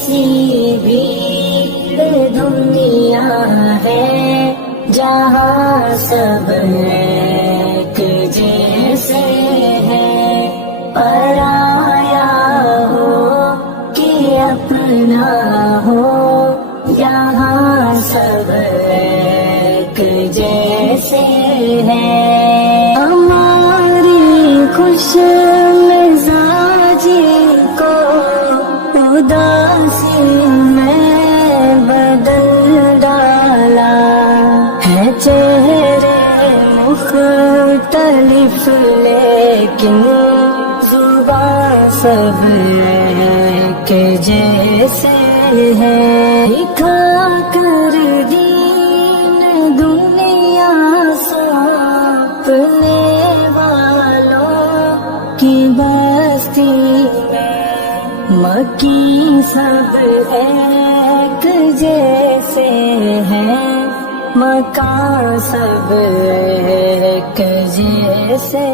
ایسی بھی دنیا ہے جہاں سب ایک جیسے ہیں، پرایا ہو کہ اپنا ہو، یہاں سب ایک جیسے ہیں۔ ہماری خوش مزاجی کو اداسی میں بدل ڈالا ہے، چہرے مختلف لیکن زبان سب ایک جیسے ہے۔ دکھا کر دین دنیا سونپنے والوں کی بستی میں مکی سب ایک جیسے ہیں، مکان سب ایک جیسے